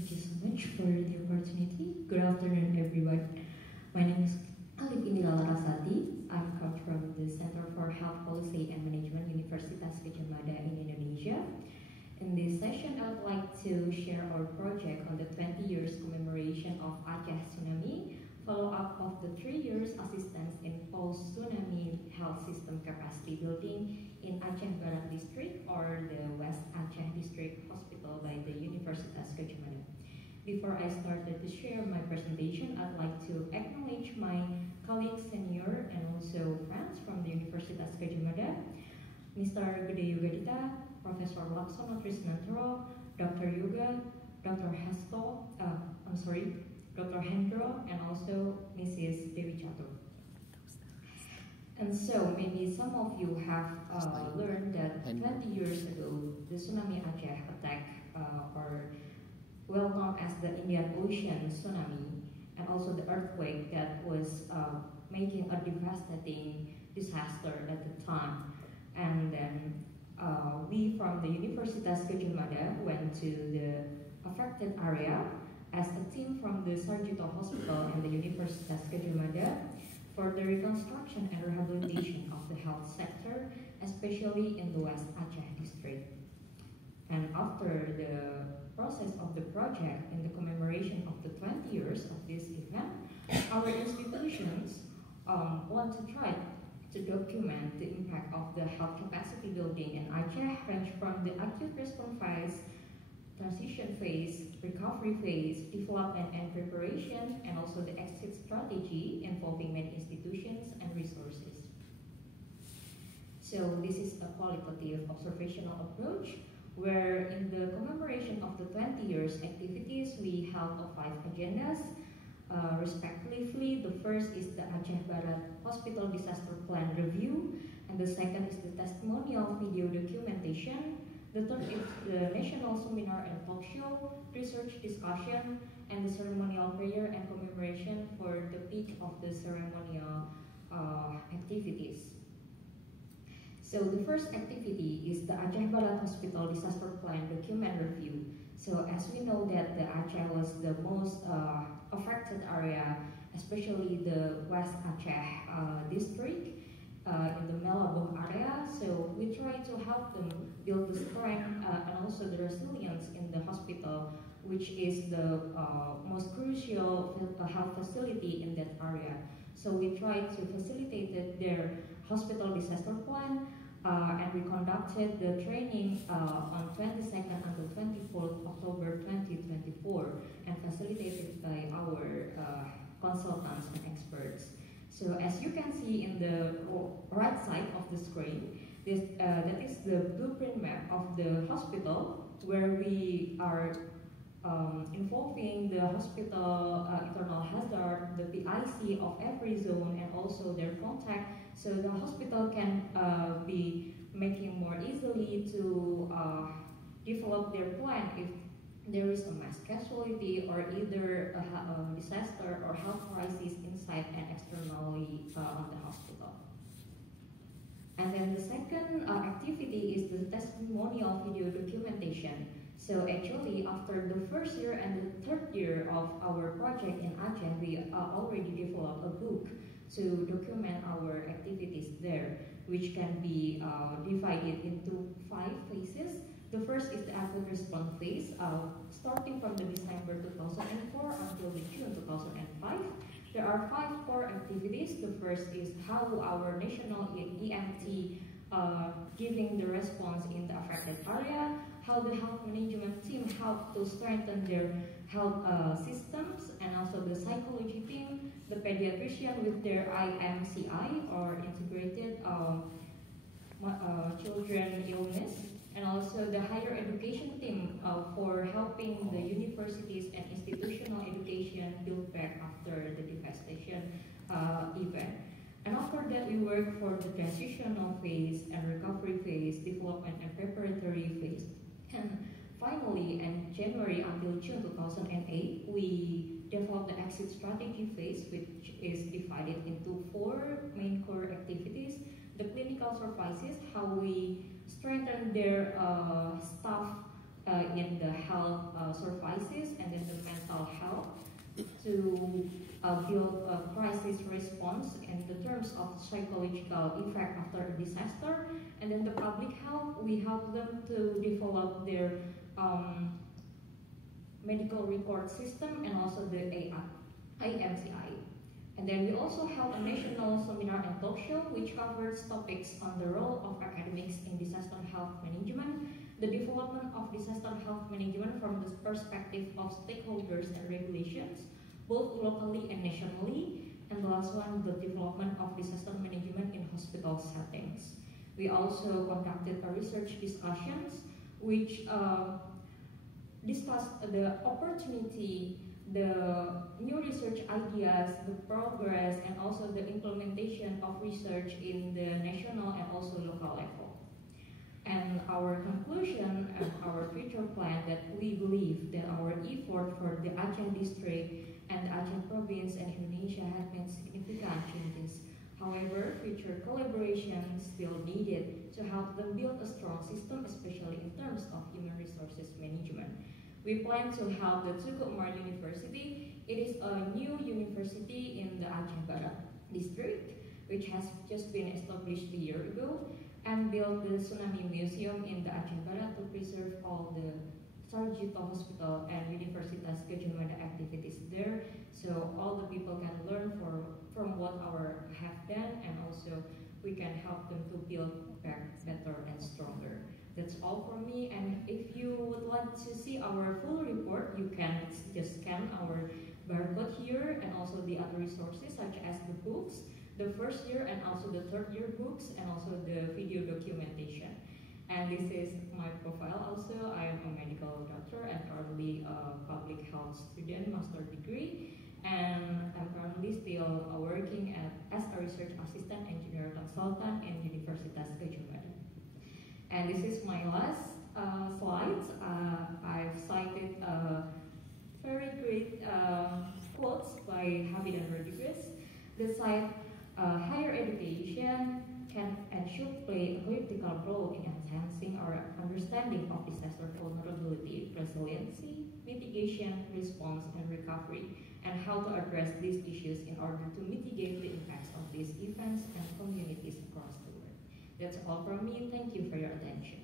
Thank you so much for the opportunity. Good afternoon, everyone. My name is Alif Indira Larasati. I'm come from the Center for Health Policy and Management, Universitas Gadjah Mada in Indonesia. In this session, I'd like to share our project on the 20 years commemoration of Aceh tsunami, follow-up of the 3 years assistance in post-tsunami health system capacity building in Aceh Barat District or the West Aceh District Hospital by the Universitas Gadjah Mada. Before I started to share my presentation, I'd like to acknowledge my colleagues, senior, and also friends from the Universitas Gadjah Mada, Mr. Gede Yogadita, Professor Laksono Trisnantoro, Dr. Yoga, Dr. Dr. Hendro, and also Mrs. Dewi Chatur. And so maybe some of you have learned that 20 years ago, the tsunami Aceh attack, or well known as the Indian Ocean tsunami, and also the earthquake that was making a devastating disaster at the time. And then we from the Universitas Gadjah Mada went to the affected area as a team from the Sarjito Hospital and the Universitas Gadjah Mada for the reconstruction and rehabilitation of the health sector, especially in the West Aceh district. And after the process of the project in the commemoration of the 20 years of this event, our institutions want to try to document the impact of the health capacity building in Aceh, range from the acute response phase, transition phase, recovery phase, development and preparation, and also the exit strategy involving many institutions and resources. So this is a qualitative observational approach where in the commemoration of the 20 years activities, we held 5 agendas. Respectively, the first is the Aceh Barat Hospital Disaster Plan Review, and the second is the testimonial video documentation. The third is the National Seminar and Talk Show, research discussion, and the ceremonial prayer and commemoration for the peak of the ceremonial activities. So the first activity is the Aceh Barat Hospital Disaster Plan Document Review. So as we know that the Aceh was the most affected area, especially the West Aceh district in the Melabong area. So we try to help them build the strength and also the resilience in the hospital, which is the most crucial health facility in that area. So we try to facilitate their hospital disaster plan, and we conducted the training on 22nd until 24th October 2024 and facilitated by our consultants and experts. So as you can see in the right side of the screen, that is the blueprint map of the hospital where we are involving the hospital internal hazard, the PIC of every zone, and also their contact, so the hospital can be making more easily to develop their plan if there is a mass casualty or either a disaster or health crisis inside and externally on the hospital. And then the second activity is the testimonial video documentation. So actually, after the first year and the third year of our project in Aceh, we already developed a book to document our activities there, which can be divided into 5 phases. The first is the acute response phase, starting from the December 2004 until the June 2005. There are 5 core activities. The first is how our national EMT giving the response in the affected area, how the health management team helped to strengthen their health systems, and also the psychology team, the pediatrician with their IMCI or integrated children illness, and also the higher education team for helping the universities and institutional education build back after the devastation event. And after that, we work for the transitional phase and recovery phase, development and preparatory phase. And finally, in January until June 2008, we developed the exit strategy phase, which is divided into 4 main core activities. The clinical services, how we strengthen their staff in the health services and then the mental health to build a crisis response in the terms of psychological effect after a disaster, and then the public health, we help them to develop their medical record system and also the IMCI. And then we also held a national seminar and talk show which covers topics on the role of academics in disaster health management, the development of disaster health management from the perspective of stakeholders and regulations, both locally and nationally, and the last one, the development of disaster management in hospital settings. We also conducted a research discussions which discussed the opportunity, the new research ideas, the progress, and also the implementation of research in the national and also local level. And our conclusion and our future plan that we believe that our effort for the Aceh district and the Aceh province and Indonesia have made significant changes. However, future collaboration is still needed to help them build a strong system, especially in terms of human resources management. We plan to help the Tugu Umar University. It is a new university in the Aceh Barat district, which has just been established a year ago, and build the Tsunami Museum in the Aceh Barat to preserve all the Sarjito Hospital and Universitas Gadjah Mada activities there, so all the people can learn from what our have done, and also we can help them to build back better and stronger. That's all from me, and if you would like to see our full report, you can just scan our barcode here, and also the other resources such as the books, the first year and also the third year books, and also the video documentation. And this is my profile also. I am a medical doctor and currently a public health student, master degree. And I'm currently still working as a research assistant engineer consultant in Universitas Gadjah Mada. And this is my last slides. I've cited very great quotes by Hamid and Rodriguez. The site higher education can and should play a critical role in enhancing our understanding of disaster vulnerability, resiliency, mitigation, response, and recovery, and how to address these issues in order to mitigate the impacts of these events and communities across the world. That's all from me. Thank you for your attention.